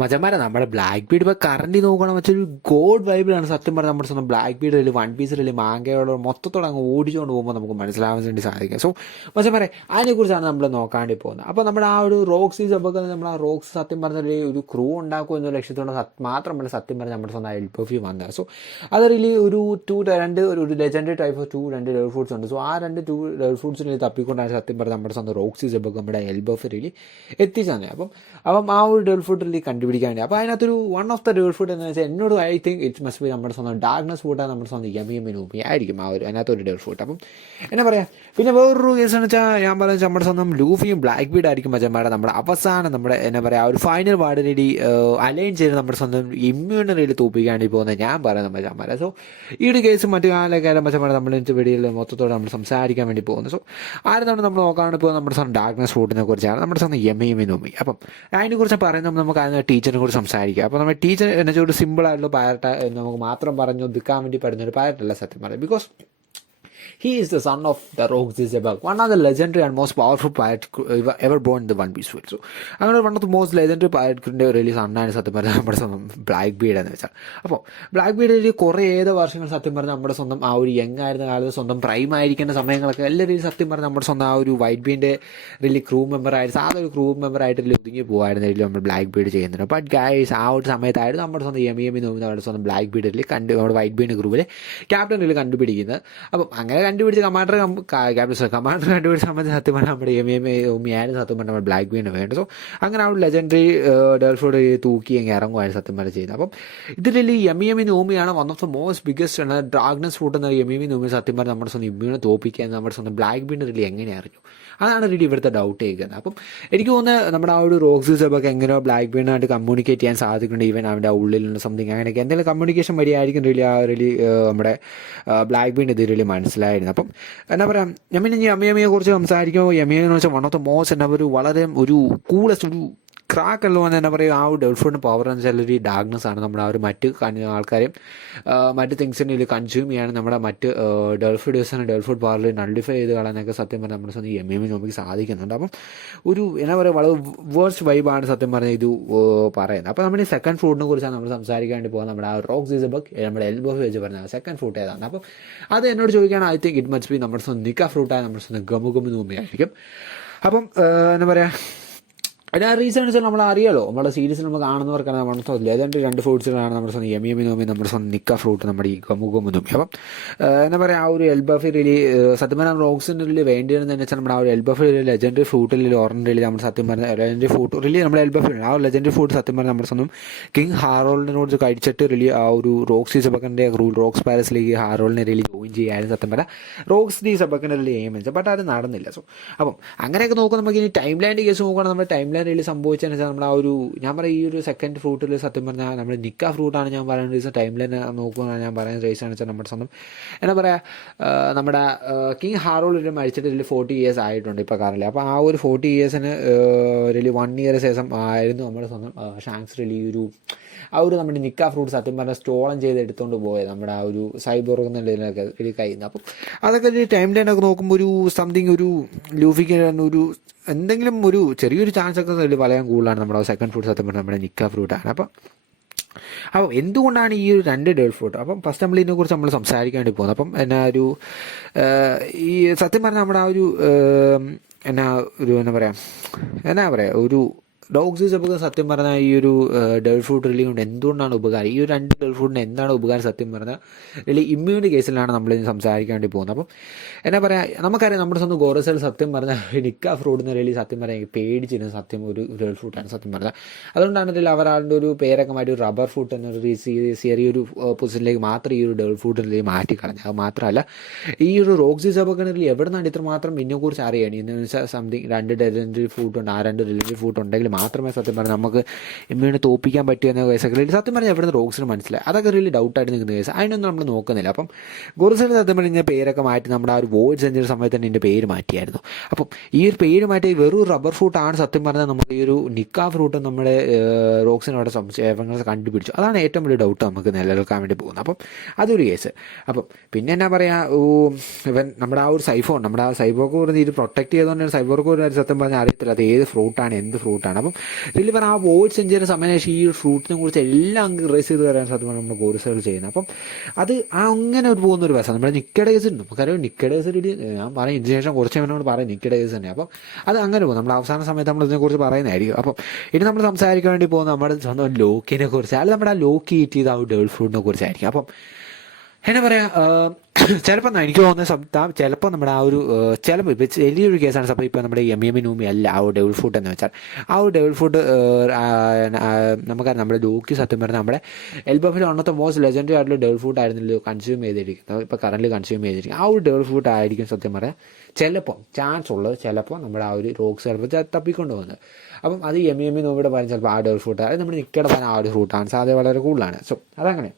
മച്ചന്മാരെ നമ്മുടെ black Bede ഇപ്പോൾ കറണ്ടി നോക്കുകയാണെന്ന് വെച്ചാൽ ഒരു ഗോഡ് വൈബിലാണ് സത്യം പറഞ്ഞാൽ നമ്മുടെ സ്വന്തം ബ്ലാക്ക് ബീഡിൽ വൺ പീസിൽ മാങ്കയോടെ മൊത്തത്തോടെ അങ്ങ് ഓടിച്ചുകൊണ്ട് പോകുമ്പോൾ നമുക്ക് മനസ്സിലാവാൻ വേണ്ടി സാധിക്കും. സോ മച്ചന്മാരെ അതിനെക്കുറിച്ചാണ് നമ്മൾ നോക്കാണ്ടി പോകുന്നത്. അപ്പോൾ നമ്മുടെ ആ ഒരു റോക്സി സബൊക്കെ നമ്മൾ ആ റോക്സ് സത്യം പറഞ്ഞാൽ ഒരു ക്രൂ ഉണ്ടാക്കും എന്ന ലക്ഷ്യത്തോടെ മാത്രമല്ല സത്യം പറഞ്ഞാൽ നമ്മുടെ സ്വന്തം എൽബഫി വന്നത്. സോ അത് റിലി ഒരു ഒരു ലെജൻഡറി ടൈപ്പ് ഓഫ് രണ്ട് ഡെവൽ ഫ്രൂട്ട്സ് ഉണ്ട്. സോ ആ ഡെവൽ ഫ്രൂട്ട്സിനെ തപ്പിക്കൊണ്ടാണ് സത്യം പറഞ്ഞാൽ നമ്മുടെ സ്വന്തം റോക്സി സബൊക്കെ നമ്മുടെ എൽബഫ് റിലി എത്തിച്ചത്. അപ്പം ആ ഒരു ഡെവൽ ഫ്രൂട്ട് റിലി കണ്ടുപിടിക്കാൻ വേണ്ടി അപ്പോൾ അതിനകത്തൊരു one of the devil fruit എന്ന് വെച്ചാൽ എന്നോട് I think it's must be നമ്മുടെ സ്വന്തം ഡാർക്ക്നെസ് ഫ്രൂട്ടാണ് നമ്മുടെ സ്വന്തം യമി ആയിരിക്കും ആ ഒരു അതിനകത്തൊരു ഡെവൽ ഫ്രൂട്ട്. അപ്പം എന്നാ പറയാം. പിന്നെ വേറൊരു കേസ് എന്ന് വെച്ചാൽ ഞാൻ പറയുന്നത് നമ്മുടെ സ്വന്തം ലൂഫിയും ബ്ലാക്ക് ബീഡ് ആയിരിക്കും മച്ചന്മാരുടെ നമ്മുടെ അവസാനം നമ്മുടെ എന്നാ പറയുക ഒരു ഫൈനൽ വാർഡ് റെഡി അലൈൻ ചെയ്ത് നമ്മുടെ സ്വന്തം ഇമ്മ്യൂണറിയിൽ തോപ്പിക്കാണ്ടി പോകുന്നത് ഞാൻ പറയുന്നത് മച്ചന്മാരെ. സോ ഈ ഒരു കേസും മറ്റു കാലക്കാരും മച്ചന്മാരെ നമ്മൾ വീഡിയോയിൽ മൊത്തത്തോടെ നമ്മൾ സംസാരിക്കാൻ വേണ്ടി പോകുന്നത്. സോ ആരും നമ്മൾ നോക്കുകയാണ് ഇപ്പോൾ നമ്മുടെ സ്വന്തം ഡാർക്ക്നെസ് ഫ്രൂട്ടിനെ കുറിച്ചാണ് നമ്മുടെ സ്വന്തം യമി നോമി. അപ്പം അതിനെക്കുറിച്ച് പറയുന്നത് നമുക്ക് അതിന് ടീച്ചറിനെ കുറിച്ച് സംസാരിക്കാം. അപ്പോൾ നമ്മുടെ ടീച്ചർ എന്നു വെച്ചാൽ ഒരു സിമ്പിളായിട്ടുള്ള പൈലറ്റ് നമുക്ക് മാത്രം പറഞ്ഞു ഒതുക്കാൻ വേണ്ടി പറയുന്ന ഒരു പൈലറ്റല്ല സത്യം പറയാം. Because he is the son of the Roxy Zebak, one of the legendary and most powerful pirate ever born in the One Piece world. So അങ്ങനെ one of the most legendary pirate release അണ്ണാണ് സത്യം പറഞ്ഞാൽ നമ്മുടെ സ്വന്തം black Bede എന്ന് വെച്ചാൽ. അപ്പോൾ black ബീഡിൽ കുറേ വർഷങ്ങൾ സത്യം പറഞ്ഞാൽ നമ്മുടെ സ്വന്തം ആ ഒരു യങ് ആയിരുന്ന കാലത്ത് സ്വന്തം പ്രൈം ആയിരിക്കേണ്ട സമയങ്ങളൊക്കെ എല്ലാവരും സത്യം പറഞ്ഞാൽ നമ്മുടെ സ്വന്തം ആ ഒരു വൈറ്റ് ബീഡിൻ്റെ റിലി ക്രൂ മെമ്പറായിട്ട് സാധാരണ ക്രൂ മെമ്പറായിട്ട് ഒതുങ്ങി പോകുമായിരുന്നില്ല നമ്മൾ ബ്ലാക്ക് ബീഡ് ചെയ്യുന്നത്. ബട്ട് ഗൈസ് ആ ഒരു സമയത്തായിരുന്നു നമ്മുടെ സ്വന്തം യമി നോക്കി നമ്മുടെ സ്വന്തം ബ്ലാക്ക് ബീഡിൽ നമ്മുടെ വൈറ്റ് ബീഡിൻ്റെ ഗ്രൂപ്പിൽ ക്യാപ്റ്റൻ റിലി കണ്ടുപിടിക്കുന്നത്. അപ്പം അങ്ങനെ കണ്ടുപിടിച്ച് കമാൻഡർ കണ്ടുപിടിച്ച സമയത്ത് സത്യം പറഞ്ഞാൽ നമ്മുടെ യമി സത്യം പറഞ്ഞാൽ നമ്മുടെ ബ്ലാക്ക് ബീഡിന് വേണ്ടത്. സോ അങ്ങനെ ആ ഒരു ലെജൻഡറി ഡെൽഫോഡ് തൂക്കി അങ്ങ് ഇറങ്ങുമായിരുന്നു സത്യം പറഞ്ഞാൽ ചെയ്യുന്നത്. അപ്പം ഇതിൽ യമി നോമിയാണ് one of the most biggest ഡ്രാഗ്നസ് ഫുഡ് എന്ന യമി നോമി സത്യം പറഞ്ഞാൽ നമ്മുടെ സ്വന്തം ഇമ്മ്യൂണെ തോപ്പിക്കുക നമ്മുടെ സ്വന്തം ബ്ലാക്ക് ബീഡിന് റിലി എങ്ങനെ അറിഞ്ഞു അതാണ് റിലി ഇവിടുത്തെ ഡൗട്ട് ചെയ്യുന്നത്. അപ്പം എനിക്ക് തോന്നുന്നത് നമ്മുടെ ആ ഒരു റോക്സി സബൊക്കെ എങ്ങനെയോ ബ്ലാക്ക് ബീഡിനായിട്ട് കമ്മ്യൂണിക്കേറ്റ് ചെയ്യാൻ സാധിക്കുന്നുണ്ട്. ഈവൻ അവൻ്റെ ഉള്ളിലുള്ള സംതിങ് അങ്ങനെയൊക്കെ എന്തെങ്കിലും കമ്മ്യൂണിക്കേഷൻ വഴിയായിരിക്കും റിലി ആ റിലി നമ്മുടെ ബ്ലാക്ക് ബീഡിന് ഇത് റിലി മനസ്സിലായിരുന്നു. അപ്പം എന്താ പറയുക യമിയെ കുറിച്ച് സംസാരിക്കുമ്പോൾ യമിയെന്ന് വെച്ചാൽ വൺ ഓഫ് ദ മോസ്റ്റ് എന്താ ഒരു വളരെ ഒരു കൂളസ്റ്റ് ഒരു ക്രാക്ക് ഉള്ളൂ എന്ന് തന്നെ പറയുക. ആ ഒരു ഡെവൽഫുഡിൻ്റെ പവർ എന്ന് വെച്ചാൽ ഒരു ഡാർക്ക്നെസ് ആണ്. നമ്മുടെ ആ ഒരു മറ്റ് ആൾക്കാരെയും മറ്റ് തിങ്സിനെ കൺസ്യൂം ചെയ്യാണ് നമ്മുടെ മറ്റ് ഡെവൽഫുഡ് പവറിൽ നള്ളിഫൈ ചെയ്ത് കളയാനൊക്കെ സത്യം പറഞ്ഞാൽ നമ്മുടെ സ്വന്തം യമി നോമിക്ക് സാധിക്കുന്നുണ്ട്. അപ്പം ഒരു എന്നാ പറയുക വളരെ വേഴ്സ്റ്റ് വൈബാണ് സത്യം പറഞ്ഞാൽ ഇത് പറയുന്നത്. അപ്പോൾ നമ്മുടെ ഈ സെക്കൻഡ് ഫ്രൂട്ടിനെ കുറിച്ചാണ് നമ്മൾ സംസാരിക്കാൻ വേണ്ടി പോകുന്നത്. നമ്മുടെ ആ റോക്സി സബക് നമ്മുടെ എൽബഫ് വെച്ച് പറഞ്ഞാൽ സെക്കൻഡ് ഫ്രൂട്ട് ഏതാണ്. അപ്പം അത് എന്നോട് ചോദിക്കുകയാണ് I think it must be നമ്മുടെ സ്വന്തം നിക്ക ഫ്രൂട്ടായ നമ്മുടെ സ്വന്തം ഗമു നോമി ആയിരിക്കും. അപ്പം എന്താ പറയുക അതിന് ആ റീസൺ വെച്ചാൽ നമ്മൾ അറിയാലോ നമ്മുടെ സീരീസിൽ നമ്മൾ കാണുന്നവർക്കാണ് നമ്മുടെ ലെജൻഡറി രണ്ട് ഫ്രൂട്ട്സിലാണ് നമ്മുടെ സ്വന്തം യമി നോമി നമ്മുടെ സ്വന്തം നിക്ക ഫ്രൂട്ട് നമ്മുടെ ഈ ഗമു നോമി. അപ്പം എന്താ പറയുക ആ ഒരു എൽബഫി റിലി സത്യം പറഞ്ഞാൽ റോക്സിൻ്റെ റിലി വേണ്ടിയിരുന്നതെന്ന് വെച്ചാൽ നമ്മുടെ ആ ഒരു എൽബഫി ലെജൻഡറി ഫ്രൂട്ടിൽ ഓറഞ്ച് നമ്മൾ സത്യം പറഞ്ഞ ലെജൻഡറി ഫ്രൂട്ട് റിലി നമ്മുടെ എൽബഫി ആ ഒരു ലെജൻഡറി ഫ്രൂട്ട് സത്യം പറഞ്ഞാൽ നമ്മുടെ സ്വന്തം കിങ് ഹാറോൾഡിനോട് കഴിച്ചിട്ട് റിലി ആ ഒരു റോക്സി സബക്കിൻ്റെ റോക്സ് പാലസിലേക്ക് ഹാറോളിനെ റിലി ജോയിൻ ചെയ്യാനും സത്യം പറഞ്ഞാൽ റോക്സ് സബക്കിൻ്റെ റിലി എയിം വെച്ചാൽ ബട്ട് അത് നടന്നില്ല. സോ അപ്പം അങ്ങനെയൊക്കെ നോക്കുമ്പോൾ നമുക്ക് ഇനി ടൈം ലൈൻ്റെ കേസ് നോക്കുകയാണെങ്കിൽ നമ്മുടെ ടൈം ലൈൻ റിലി സംഭവിച്ചതെന്ന് വെച്ചാൽ നമ്മുടെ ആ ഒരു ഞാൻ പറയും ഈ ഒരു സെക്കൻഡ് ഫ്രൂട്ടിൽ സത്യം പറഞ്ഞാൽ നമ്മുടെ നിക്ക ഫ്രൂട്ടാണ് ഞാൻ പറയുന്ന റീസൺ. ടൈം ലൈൻ നോക്കുകയാണ് ഞാൻ പറയുന്ന റീസൺ വെച്ചാൽ നമ്മുടെ സ്വന്തം എന്താ പറയുക നമ്മുടെ കിങ് ഹാറോൾ മരിച്ചിട്ട് ഇതിൽ 40 years ആയിട്ടുണ്ട് ഇപ്പോൾ കാറിൽ. അപ്പോൾ ആ ഒരു 40 yearsന് റിലി 1 year ശേഷം ആയിരുന്നു നമ്മുടെ സ്വന്തം ഷാങ്സ് റിലി ആ ഒരു നമ്മുടെ നിക്ക ഫ്രൂട്ട് സത്യം പറഞ്ഞാൽ സ്റ്റോളം ചെയ്ത് എടുത്തുകൊണ്ട് പോയത് നമ്മുടെ ആ ഒരു സൈബോർഗ് എന്നുള്ളതിനൊക്കെ ഒരു കയ്യിൽ നിന്ന്. അപ്പം അതൊക്കെ ഒരു ടൈം ലൈനൊക്കെ നോക്കുമ്പോൾ ഒരു സംതിങ് ഒരു ലൂഫിക്ക് ഒരു എന്തെങ്കിലും ഒരു ചെറിയൊരു ചാൻസ് ഒക്കെ വലിയ പറയാൻ കൂടുതലാണ് നമ്മുടെ സെക്കൻഡ് ഫ്രൂട്ട് സത്യം പറഞ്ഞാൽ നമ്മുടെ നിക്ക ഫ്രൂട്ടാണ്. അപ്പോൾ എന്തുകൊണ്ടാണ് ഈ ഒരു രണ്ട് ഡെവൽ ഫ്രൂട്ട്. അപ്പം ഫസ്റ്റ് നമ്മൾ ഇതിനെക്കുറിച്ച് നമ്മൾ സംസാരിക്കാൻ വേണ്ടി പോകുന്നത്. അപ്പം എന്നാ ഒരു ഈ സത്യം പറഞ്ഞാൽ നമ്മുടെ ആ ഒരു എന്നാ പറയുക ഒരു ഡോഗ്സ് നമുക്ക് സത്യം പറഞ്ഞാൽ ഈ ഒരു ഡെവൽ ഫ്രൂട്ട് റിലി കൊണ്ട് എന്തുകൊണ്ടാണ് ഉപകാരം, ഈ ഒരു രണ്ട് ഡെവൽ ഫ്രൂട്ടിന് എന്താണ് ഉപകാരം സത്യം പറഞ്ഞാൽ റിലി ഇമ്മ്യൂണിറ്റി കേസിലാണ് നമ്മളിത് സംസാരിക്കാൻ വേണ്ടി പോകുന്നത്. അപ്പം എന്നാ പറയുക നമുക്കറിയാം നമ്മുടെ സ്വന്തം ഗോറസൽ സത്യം പറഞ്ഞാൽ നിക്ക ഫ്രൂട്ടിന് റിലി സത്യം പറയാൻ പേടിച്ചിരുന്ന സത്യം ഒരു ഡെവൽ ഫ്രൂട്ടാണ് സത്യം പറഞ്ഞാൽ. അതുകൊണ്ടാണ് ഇതിൽ അവരാളുടെ ഒരു പേരൊക്കെ മാറ്റി ഒരു റബ്ബർ ഫ്രൂട്ട് എന്നൊരു ചെറിയൊരു പൊസിഷനിലേക്ക് മാത്രം ഈ ഒരു ഡെവൽ ഫ്രൂട്ടിനെ മാറ്റിക്കളഞ്ഞു. അത് മാത്രമല്ല ഈ ഒരു റോക്സി സബക്കണിൽ എവിടെ നിന്നാണ് ഇത്രമാത്രം ഇതിനെക്കുറിച്ച് അറിയാണ് എന്ന് വെച്ചാൽ സംതിങ് രണ്ട് ഡെലിവറി ഫ്രൂട്ടുണ്ട്. ആ രണ്ട് ഡെലിവറി ഫ്രൂട്ട് ഉണ്ടെങ്കിൽ മാത്രമേ സത്യം പറഞ്ഞാൽ നമുക്ക് ഇമ്മ്യൂണിനെ തോപ്പിക്കാൻ പറ്റുമെന്ന കേസൊക്കെ സത്യം പറഞ്ഞാൽ എവിടെ നിന്ന് റോക്സിന് മനസ്സിലായി. അതൊക്കെ റിയലി ഡൗട്ടായിട്ട് നിൽക്കുന്ന കേസ്. അതിനൊന്നും നമ്മൾ നോക്കുന്നില്ല. അപ്പം ഗോറിസിന് സത്യം പറഞ്ഞാൽ പേരൊക്കെ മാറ്റി നമ്മുടെ ആ ഒരു വോയിഡ് സെഞ്ചുറി സമയത്ത് തന്നെ ഇതിൻ്റെ പേര് മാറ്റിയായിരുന്നു. അപ്പം ഈ ഒരു പേര് മാറ്റി വെറും റബ്ബർ ഫ്രൂട്ടാണ് സത്യം പറഞ്ഞാൽ നമ്മുടെ ഈ ഒരു നിക്ക ഫ്രൂട്ട് നമ്മുടെ റോക്സിനോടെ സംശയങ്ങൾ കണ്ടുപിടിച്ചു. അതാണ് ഏറ്റവും വലിയ ഡൗട്ട് നമുക്ക് നിലനിൽക്കാൻ വേണ്ടി പോകുന്നത്. അപ്പം അതൊരു കേസ്. അപ്പം പിന്നെ എന്നാ പറയുക ഇവൻ നമ്മുടെ ആ ഒരു സൈഫോൺ നമ്മുടെ ആ സൈബോർക്ക് പറഞ്ഞ് ഇത് പ്രൊട്ടക്ട് ചെയ്തുകൊണ്ടാണ് സൈബോർക്ക് സത്യം പറഞ്ഞാൽ അറിയത്തില്ല അത് ഏത് ഫ്രൂട്ടാണ് എന്ത് ഫ്രൂട്ടാണ്. അപ്പം അപ്പം റിയലി പറഞ്ഞാൽ ആ വോയിഡ് സെഞ്ചുറി സമയം ശേഷം ഈ ഫ്രൂട്ടിനെ കുറിച്ച് എല്ലാം റേസ് ചെയ്ത് വരാൻ സത്യം പറഞ്ഞാൽ നമ്മുടെ കോഴ്സുകൾ ചെയ്യുന്നത്. അപ്പം അത് അങ്ങനെ ഒരു പോകുന്നൊരു ബസ്സാണ്. നമ്മുടെ നിക്കഡേഴ്സ് ഉണ്ട്, നമുക്കറിയാം നിക്കഡേഴ്സ് ഞാൻ പറയും ഇതിന് ശേഷം കുറച്ച് അവനോട് പറയും നിക്കഡേഴ്സ് തന്നെ. അപ്പം അത് അങ്ങനെ പോകും. നമ്മൾ അവസാന സമയത്ത് നമ്മൾ ഇതിനെക്കുറിച്ച് പറയുന്നതായിരിക്കും. അപ്പം ഇനി നമ്മൾ സംസാരിക്കാൻ വേണ്ടി പോകുന്നത് നമ്മുടെ സ്വന്തം ലോക്കിനെ കുറിച്ച്, അല്ലെങ്കിൽ നമ്മുടെ ആ ലോക്കി ഈറ്റ് ചെയ്ത ആ ഒരു ഡേൾ ഫ്രൂട്ടിനെ കുറിച്ചായിരിക്കും. അപ്പം എന്നാ പറയാ, ചിലപ്പോൾ എനിക്ക് തോന്നുന്ന ചിലപ്പോൾ നമ്മുടെ ആ ഒരു ചിലപ്പോൾ ഇപ്പോൾ വലിയൊരു കേസാണ് സപ്പോസ് ഇപ്പോൾ നമ്മുടെ യമി നൂമി അല്ല ആ ഒരു ഡെവിൾ ഫുഡ് എന്ന് വെച്ചാൽ ആ ഒരു ഡെവിൾ ഫുഡ് നമുക്കറിയാം നമ്മുടെ ലോക്കി സത്യം പറഞ്ഞാൽ നമ്മുടെ എൽബഫിൽ one of the most legendary ആയിട്ടുള്ള ഡെവിൾ ഫുഡ് ആയിരുന്നല്ലോ കൺസ്യൂം ചെയ്തിരിക്കുന്നത്, ഇപ്പോൾ കറൻറ്റ് കൺസ്യൂം ചെയ്തിരിക്കുന്നത് ആ ഒരു ഡെവിൾ ഫുഡ് ആയിരിക്കും സത്യം പറയാം ചിലപ്പോൾ ചാൻസ് ഉള്ളത്. ചിലപ്പോൾ നമ്മുടെ ആ ഒരു റോക്സ് ചിലപ്പോൾ തപ്പിക്കൊണ്ട് പോകുന്നത്. അപ്പം അത് യമി നൂമിയുടെ പറയാൻ ചിലപ്പോൾ ആ ഡെവിൾ ഫുഡ്, അത് നമ്മുടെ നിക്കയുടെ പറയാൻ ആ ഒരു ഫ്രൂട്ടാണ്, സാധ്യത വളരെ കൂടുതലാണ്. സോ അതങ്ങനെ.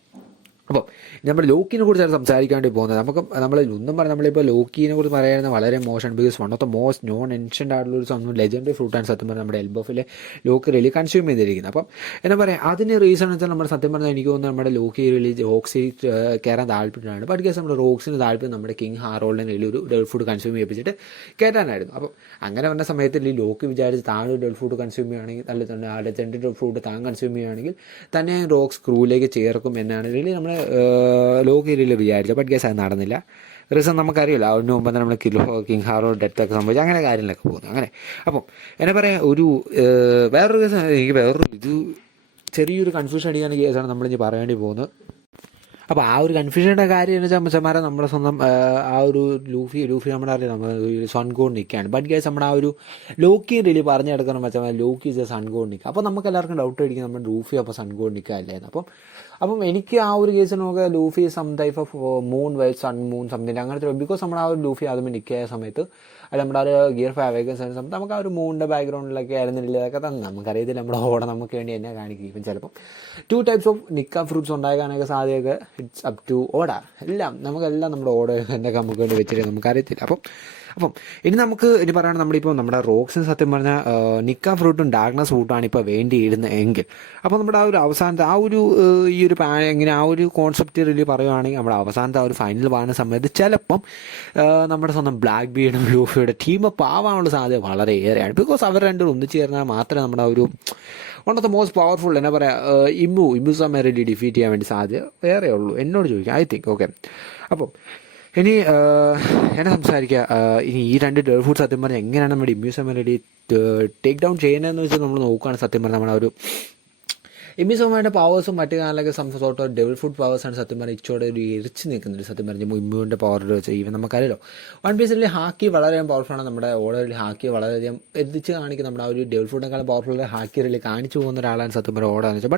അപ്പോൾ നമ്മൾ ലോക്കിനെ കുറിച്ചാണ് സംസാരിക്കാൻ വേണ്ടി പോകുന്നത്. നമ്മൾ ഒന്നും പറഞ്ഞാൽ നമ്മളിപ്പോൾ ലോക്കിനെ കുറിച്ച് പറയുന്നത് വളരെ മോശമാണ്. Because one of the most non ancient ആയിട്ടുള്ള ഒരു സംഭവം ലെജൻഡറി ഫ്രൂട്ടാണ് സത്യം പറഞ്ഞാൽ നമ്മുടെ എൽബഫിലെ ലോക്കി റിലി കൺസ്യൂം ചെയ്തിരിക്കുന്നത്. അപ്പം എന്താ പറയുക, അതിന് റീസൺ വെച്ചാൽ നമ്മൾ സത്യം പറഞ്ഞാൽ എനിക്ക് തോന്നുന്നത് നമ്മുടെ ലോക്കി റിലി റോക്സി കയറാൻ താല്പര്യമാണ്. ബട്ട് കേസ് നമ്മുടെ റോക്സിന് താല്പര്യം നമ്മുടെ കിങ് ഹാറോൾഡിനെ റിലി ഒരു ഡെൽ ഫുഡ് കൺസ്യൂം ചെയ്യിപ്പിച്ചിട്ട് കയറ്റാനായിരുന്നു. അപ്പം അങ്ങനെ വന്ന സമയത്ത് ഈ ലോക്കി വിചാരിച്ച് താഴെ ഒരു ഡെൽ ഫുഡ് കൺസ്യൂം ചെയ്യുകയാണെങ്കിൽ, അല്ലെങ്കിൽ തന്നെ ആ ലെജൻഡറി ഡെൽ ഫുഡ് താൻ കൺസ്യൂം ചെയ്യുകയാണെങ്കിൽ തന്നെ റോക്സ് ക്രൂവിലേക്ക് ചേർക്കും എന്നാണ് റിലി നമ്മൾ ലോക്കി റിലി വിചാരിച്ചു. ബട്ട് കേസ് അത് നടന്നില്ല. റീസൺ നമുക്കറിയില്ല. അതിന് മുമ്പ് തന്നെ നമ്മൾ കിങ് ഹാറോ ഡെത്തൊക്കെ സംഭവിച്ചു, അങ്ങനെ കാര്യങ്ങളൊക്കെ പോകുന്നു അങ്ങനെ. അപ്പം എന്നാ പറയുക, ഒരു വേറൊരു കേസ് എനിക്ക് ഇത് ചെറിയൊരു കൺഫ്യൂഷൻ അടിക്കുന്ന കേസാണ് നമ്മളിനി പറയേണ്ടി പോകുന്നത്. അപ്പോൾ ആ ഒരു കൺഫ്യൂഷൻ്റെ കാര്യം എന്ന് വെച്ചാൽ മച്ചന്മാരെ നമ്മുടെ സ്വന്തം ആ ഒരു ലൂഫി നമ്മുടെ അറിയാം നമ്മൾ സൺഗോൺ നിൽക്കുകയാണ്. ബട്ട് ഗൈസ് നമ്മുടെ ആ ഒരു ലോക്കി റിലി പറഞ്ഞെടുക്കണം മച്ചന്മാർ ലോക്കി ഇസ് സൺഗോൺ നിൽക്കുക. അപ്പോൾ നമുക്ക് എല്ലാവർക്കും ഡൗട്ട് അടിക്കും നമ്മുടെ ലൂഫി അപ്പോൾ സൺഗോൺ നിൽക്കുക അല്ലേന്ന്. അപ്പം എനിക്ക് ആ ഒരു കേസിൽ നോക്കുക Luffy some type of moon wise sun moon something അങ്ങനത്തെ. ബിക്കോസ് നമ്മുടെ ആ ഒരു ലൂഫി ആദ്യമേ നിൽക്കിയ സമയത്ത് അത് നമ്മുടെ ആ ഒരു ഗിയർ 5 വേഗം സമയത്ത് നമുക്ക് ആ ഒരു മൂണിൻ്റെ ബാക്ക്ഗ്രൗണ്ടിലൊക്കെ ആയിരുന്നില്ല ഇതൊക്കെ തന്നെ നമുക്കറിയത്തില്ല. നമ്മുടെ ഓട നമുക്ക് വേണ്ടി എന്നെ കാണിക്കും. ഇപ്പം ചിലപ്പം 2 ടൈപ്സ് ഓഫ് നിക്ക ഫ്രൂട്ട്സ് ഉണ്ടാകാനൊക്കെ സാധ്യതയൊക്കെ ഇറ്റ്സ് അപ് ടു ഓട എല്ലാം നമുക്കെല്ലാം നമ്മുടെ ഓട എന്നൊക്കെ നമുക്ക് വേണ്ടി വെച്ചിട്ട് നമുക്കറിയത്തില്ല. അപ്പം ഇനി പറയുകയാണെങ്കിൽ നമ്മളിപ്പോൾ നമ്മുടെ റോക്സിന് സത്യം പറഞ്ഞാൽ നിക്ക ഫ്രൂട്ടും ഡാർക്ക്നെസ് ഫ്രൂട്ടാണ് ഇപ്പോൾ വേണ്ടിയിരുന്നത് എങ്കിൽ അപ്പോൾ നമ്മുടെ ആ ഒരു അവസാനത്തെ ആ ഒരു ഈ ഒരു ഇങ്ങനെ ആ ഒരു കോൺസെപ്റ്റ് റിലി പറയുകയാണെങ്കിൽ നമ്മുടെ അവസാനത്തെ ആ ഒരു ഫൈനൽ പറയുന്ന സമയത്ത് ചിലപ്പം നമ്മുടെ സ്വന്തം ബ്ലാക്ക് ബീഡും ലൂഫിയുടെ ടീം അപ്പ് ആവാനുള്ള സാധ്യത വളരെ ഏറെയാണ്. ബിക്കോസ് അവർ രണ്ടും ഒന്നിച്ച് ചേർന്നാൽ മാത്രമേ നമ്മുടെ ആ ഒരു one of the most powerful എന്നാ പറയുക ഇമ്മു സമയം റിലി ഡിഫീറ്റ് ചെയ്യാൻ വേണ്ടി സാധ്യത വേറെ ഉള്ളൂ എന്നോട് ചോദിക്കാം. I think okay. അപ്പം ഇനി എന്നെ സംസാരിക്കുക ഇനി ഈ 2 ഡെൽ ഫുഡ് സത്യം പറഞ്ഞാൽ എങ്ങനെയാണ് നമ്മുടെ ഇമ്മ്യൂസമൻ റെഡി ടേക്ക് ഡൗൺ ചെയ്യുന്നതെന്ന് വെച്ചാൽ നമ്മൾ നോക്കുകയാണ്. സത്യം പറഞ്ഞാൽ നമ്മുടെ ഒരു ഇമ്മ്യൂസമയുടെ പവേഴ്സും മറ്റു കാലൊക്കെ സോർട്ട് ഓഫ് ഡെവിൾ ഫുഡ് പവേഴ്സാണ് സത്യം പറഞ്ഞാൽ ഇച്ചോടെ ഒരു എരിച്ച് നിൽക്കുന്നത്. സത്യം പറഞ്ഞാൽ ഇമ്മ്യൂണിൻ്റെ പവർ വെച്ച് ഈവൻ നമുക്കറിയാലോ വൺ പീസിൽ ഹാക്കി വളരെയധികം പവർഫുള്ളാണ്. നമ്മുടെ ഓർഡറിൽ ഹാക്കി വളരെയധികം എത്തിച്ച് കാണിക്കും. നമ്മുടെ ആ ഒരു ഡെവിൾ ഫുഡിനേക്കാളും പവർഫുൾ ഹാക്കി റിലി കാണിച്ചു പോകുന്ന ഒരാളാണ് സത്യം പറഞ്ഞാൽ ഓർഡർ എന്ന് വെച്ചാൽ.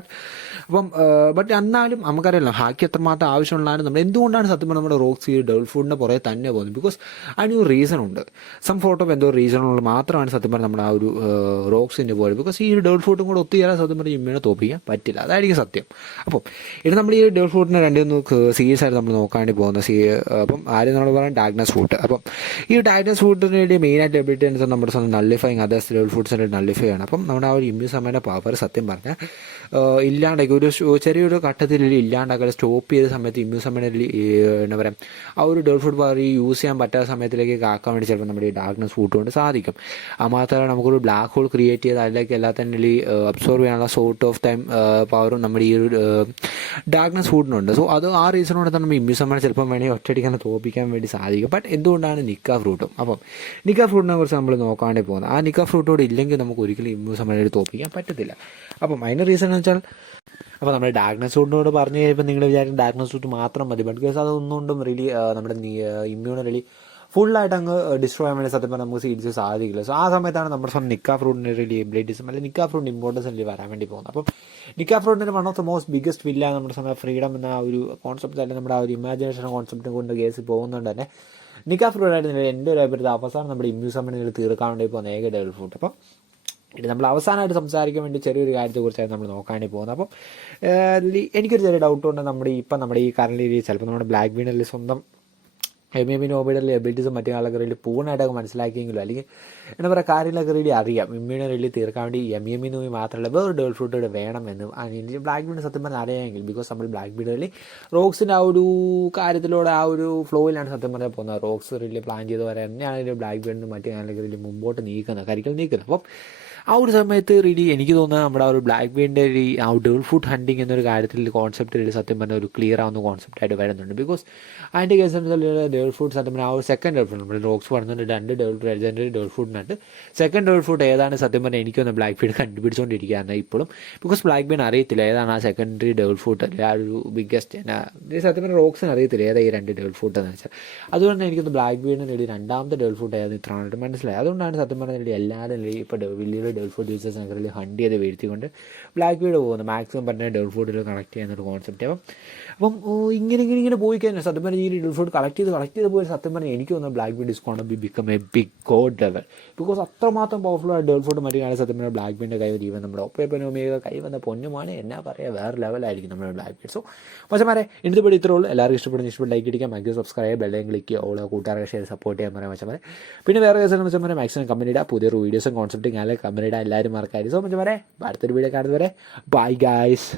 ബട്ട് എന്നാലും നമുക്കറിയാലോ ഹാക്കി എത്രമാത്രം ആവശ്യമുള്ളതാണ്. നമ്മൾ എന്തുകൊണ്ടാണ് സത്യം പറഞ്ഞാൽ നമ്മുടെ റോക്സ് ഈ ഡെവിൾ ഫുഡിൻ്റെ പുറകെ തന്നെ പോകുന്നത്? ബിക്കോസ് അതിനൊരു റീസൺ ഉണ്ട്. സം ഫോട്ടോ ഓഫ് എന്തോ റീസണുള്ള മാത്രമാണ് സത്യം പറഞ്ഞാൽ നമ്മുടെ ആ ഒരു റോക്സിൻ്റെ പോലെ. ബിക്കോസ് ഈ ഡെവിൾ ഫുഡും കൂടെ ഒത്തുചേരാൻ സത്യം പറഞ്ഞാൽ ഇമ്മ്യൂണെ തോപ്പിക്കാൻ പറ്റില്ല. അതായിരിക്കും സത്യം. അപ്പം ഇത് നമ്മൾ ഈ ഡെവിൾ ഫ്രൂട്ടിനെ രണ്ടൊന്ന് സീരിയസ് ആയിട്ട് നമ്മൾ നോക്കാണ്ടി പോകുന്ന അപ്പം ആദ്യം നമ്മൾ പറയാം ഡാർക്ക്നെസ് ഫ്രൂട്ട്. അപ്പം ഈ ഡാർക്ക്നെസ് ഫ്രൂട്ടിന് വേണ്ടി മെയിനായിട്ട് എബിലിറ്റി എന്ന് നമ്മുടെ സ്വന്തം നള്ളിഫൈങ് അതേഴ്സ് ഡെവിൾ ഫ്രൂട്ട്സിൻ്റെ നള്ളിഫൈ ആണ്. അപ്പം നമ്മുടെ ആ ഒരു ഇമ്മ്യൂൺ സമയത്തെ പവർ സത്യം പറഞ്ഞാൽ ഇല്ലാണ്ടാക്കി ഒരു ചെറിയൊരു ഘട്ടത്തിൽ ഇല്ലാണ്ടാക്കുക സ്റ്റോപ്പ് ചെയ്ത സമയത്ത് ഇമ്മ്യൂൺ സമയത്ത് എന്താ പറയുക ആ ഒരു ഡെവിൾ ഫ്രൂട്ട് പവർ യൂസ് ചെയ്യാൻ പറ്റാത്ത സമയത്തിലേക്ക് ആക്കാൻ വേണ്ടി ചിലപ്പോൾ നമ്മുടെ ഈ ഡാർക്ക്നെസ് ഫ്രൂട്ട് കൊണ്ട് സാധിക്കും. ആ മാത്രമല്ല നമുക്കൊരു ബ്ലാക്ക് ഹോൾ ക്രിയേറ്റ് ചെയ്ത് അതിലേക്ക് എല്ലാത്തിനും അബ്സോർവ് ചെയ്യാനുള്ള സോർട്ട് ഓഫ് ടൈം പവറും നമ്മുടെ ഈ ഒരു ഡാർക്ക്നെസ് ഫ്രൂട്ടിനുണ്ട്. സോ അത് ആ റീസണോടെ തന്നെ നമ്മൾ ഇമ്മ്യൂൺ സമയം ചിലപ്പോൾ വേണമെങ്കിൽ ഒറ്റയടിക്കാൻ തോപ്പിക്കാൻ വേണ്ടി സാധിക്കും. ബട്ട് എന്തുകൊണ്ടാണ് നിക്ക ഫ്രൂട്ടും? അപ്പം നിക്ക ഫ്രൂട്ടിനെ കുറിച്ച് നമ്മൾ നോക്കാണ്ടേ പോകുന്നത്. ആ നിക്ക ഫ്രൂട്ടോട് ഇല്ലെങ്കിൽ നമുക്ക് ഒരിക്കലും ഇമ്മ്യൂൺ സമയം തോപ്പിക്കാൻ പറ്റത്തില്ല. അപ്പം അതിൻ്റെ റീസൺ എന്ന് വെച്ചാൽ അപ്പോൾ നമ്മുടെ ഡാർക്ക്നെസ് ഫ്രൂട്ടിനോട് പറഞ്ഞു കഴിയുമ്പോൾ നിങ്ങൾ വിചാരിക്കും ഡാർക്ക്നെസ് ഫ്രൂട്ട് മാത്രം മതി. ബട്ട് കേസ് അതൊന്നുകൊണ്ടും റിലി നമ്മുടെ ഇമ്മ്യൂൺ റിലി ഫുള്ളായിട്ട് അങ്ങ് ഡിസ്ട്രോയ് ചെയ്യാൻ വേണ്ടി സത്യം പറഞ്ഞാൽ നമുക്ക് സീരിയസ് സാധിക്കില്ല. സോ ആ സമയത്താണ് നമ്മുടെ സ്വന്തം നിക്ക ഫ്രൂട്ടിൻ്റെ റിലി എബിലിറ്റീസും അല്ലെങ്കിൽ നിക്ക ഫ്രൂട്ടിൻ്റെ ഇമ്പോർട്ടൻസ് റിലി വരാൻ വേണ്ടി പോകുന്നത്. അപ്പം നിക്ക ഫ്രൂട്ടിൻ്റെ one of the most biggest വില്ല നമ്മുടെ സ്വന്തം ഫ്രീഡം എന്ന ആ ഒരു കോൺസെപ്റ്റ് അല്ലെങ്കിൽ നമ്മുടെ ആ ഒരു ഇമാജിനേഷൻ കോൺസെപ്റ്റിനെ കൊണ്ട് കേസ് പോകുന്നുണ്ട് തന്നെ നിക്ക ഫ്രൂട്ടായിട്ട് എൻ്റെ ഒരു അഭിപ്രായത്തിൽ അവസാനം നമ്മുടെ ഇമ്മ്യൂൺ സമയം തീർക്കാൻ വേണ്ടി പോകുന്ന ഏക ഡെവിൾ ഫ്രൂട്ട്. അപ്പം ഇത് നമ്മൾ അവസാനമായിട്ട് സംസാരിക്കാൻ വേണ്ടി ചെറിയൊരു കാര്യത്തെക്കുറിച്ചാണ് നമ്മൾ നോക്കാണ്ടി പോകുന്നത്. അപ്പം എനിക്കൊരു ചെറിയ ഡൗട്ട് ഉണ്ട്. നമ്മുടെ ഈ കറണ്ട് ചിലപ്പോൾ നമ്മുടെ ബ്ലാക്ക് ബീഡിൽ സ്വന്തം എം നോബിയുടെ എബിലിറ്റീസും മറ്റു കാലൊക്കെ റീലി പൂർണ്ണമായിട്ടൊക്കെ മനസ്സിലാക്കിയെങ്കിലും അല്ലെങ്കിൽ എന്താ പറയുക കാര്യങ്ങളൊക്കെ റീലി അറിയാം. ഇമ്മ്യൂണെ റീലി തീർക്കാൻ വേണ്ടി എം നോബി മാത്രമല്ല വേറെ ഡെവിൾ ഫ്രൂട്ട് വേണമെന്നും എനിക്ക് ബ്ലാക്ക് ബീഡ് സത്യം പറഞ്ഞാൽ അറിയാമെങ്കിൽ. ബിക്കോസ് നമ്മൾ ബ്ലാക്ക് ബീഡ് റീലി റോക്സിൻ്റെ ആ ഒരു കാര്യത്തിലൂടെ ആ ഒരു ഫ്ലോയിലാണ് സത്യം പറഞ്ഞാൽ പോകുന്നത്. റോക്സ് റീലി പ്ലാൻ ചെയ്ത് വരാൻ തന്നെയാണ് ബ്ലാക്ക് ബീഡിനും മറ്റു കാലൊക്കെ റീലി മുമ്പോട്ട് നീക്കുന്നത് കരിക്കൽ നീക്കുന്നത്. അപ്പം ആ ഒരു സമയത്ത് റിയലി എനിക്ക് തോന്നുന്നത് നമ്മുടെ ആ ഒരു ബ്ലാക്ക് ബീഡിൻ്റെ ഈ ആ ഡേൾ ഫുഡ് ഹണ്ടിങ് എന്നൊരു കാര്യത്തിൽ കോൺസെപ്റ്റ് സത്യം പറഞ്ഞാൽ ഒരു ക്ലിയർ ആവുന്ന കോൺസെപ്റ്റായിട്ട് വരുന്നുണ്ട്. ബിക്കോസ് അതിൻ്റെ കേസ് ഡേൾ ഫുഡ് സത്യം പറഞ്ഞാൽ ആ ഒരു സെക്കൻഡ് ഡേൾ ഫുഡ് നമ്മുടെ റോക്സ് പറഞ്ഞിട്ട് 2 ലെജൻഡറി ഡേൾ ഫുഡിനകത്ത് സെക്കൻഡ് ഡേൾ ഫുഡ് ഏതാണ് സത്യം പറഞ്ഞാൽ എനിക്കൊന്ന് ബ്ലാക്ക് ബീഡ് കണ്ടുപിടിച്ചുകൊണ്ടിരിക്കുകയാണ് ഇപ്പോഴും. ബിക്കോസ് ബ്ലാക്ക് ബീഡ് അറിയത്തില്ല ഏതാണ് ആ സെക്കൻഡറി ഡേൾ ഫുഡ് അല്ലെ ആ ഒരു ബിഗ്ഗസ്റ്റ് സത്യം പറഞ്ഞാൽ റോക്സിന് അറിയത്തില്ല ഏതാ ഈ 2 ഡേൾ ഫുഡ് എന്ന് വെച്ചാൽ. അതുകൊണ്ട് എനിക്കൊന്ന് ബ്ലാക്ക് ബീഡിന് വേണ്ടി രണ്ടാമത്തെ ഡേൾ ഫുഡ് ഏതാണ് ഇത്രയായിട്ട് മനസ്സിലായി. അതുകൊണ്ടാണ് സത്യം പറഞ്ഞാൽ എല്ലാവരും ഇപ്പോൾ വലിയ ഡേൾ ഫുഡ് യൂസേഴ്സിനൊക്കെ ഹണ്ട് ചെയ്ത് വീഴ്ത്തിക്കൊണ്ട് ബ്ലാക്ക് ബീഡ് പോകുന്നത് മാക്സിമം പറഞ്ഞാൽ ഡേൾ ഫുഡിൽ കണക്ട് ചെയ്യുന്നൊരു കോൺസെപ്റ്റ്. അപ്പം ഇങ്ങനെ പോയി കഴിഞ്ഞാൽ സത്യം പറഞ്ഞാൽ ഈ ഡേൾ ഫുഡ് കളക്ട് ചെയ്ത് പോയി സത്യം പറഞ്ഞാൽ എനിക്ക് തോന്നുന്നു Blackbeard is gonna be become a big god level. Because അത്രമാത്രം പവർഫുൾ ആയ ഡേൾ ഫുഡ് മറ്റു കാലം സത്യം പറഞ്ഞാൽ ബ്ലാക്ക് ബീഡിൻ്റെ കൈ ഈവൻ നമ്മുടെ ഒപ്പേപ്പനോമിയൊക്കെ കൈ വന്ന പൊന്നുമാണ് എന്നാ പറയുക വേറെ ലെവലായിരിക്കും നമ്മുടെ ബ്ലാക്ക് ബീഡ്. സോ മച്ചന്മാരെ ഇന്നത്തെ പടി ഇത്രേ ഉള്ളൂ. എല്ലാവർക്കും ഇഷ്ടപ്പെടുന്ന ലൈക്ക് അടിക്കാം, മാക്സിമം സബ്സ്ക്രൈബ് ബെല്ലൈൻ ക്ലിക്ക് ചെയ്യുക, ഓളോ കൂട്ടുകാരെ ഷെയർ സപ്പോർട്ട് ചെയ്യാൻ പറയാം മച്ചന്മാരെ. പിന്നെ വേറെ കേസാണ് മച്ചന്മാരെ മാക്സിമം കമ്പനിയുടെ പുതിയൊരു വീഡിയോസും കോൺസെപ്റ്റും ഞാൻ കമ്പനിയുടെ എല്ലാവരും മറക്കായിരിക്കും. സോ മച്ചന്മാരെ അടുത്തൊരു വീഡിയോ കാണുന്നവരെ ബൈ ഗൈസ്.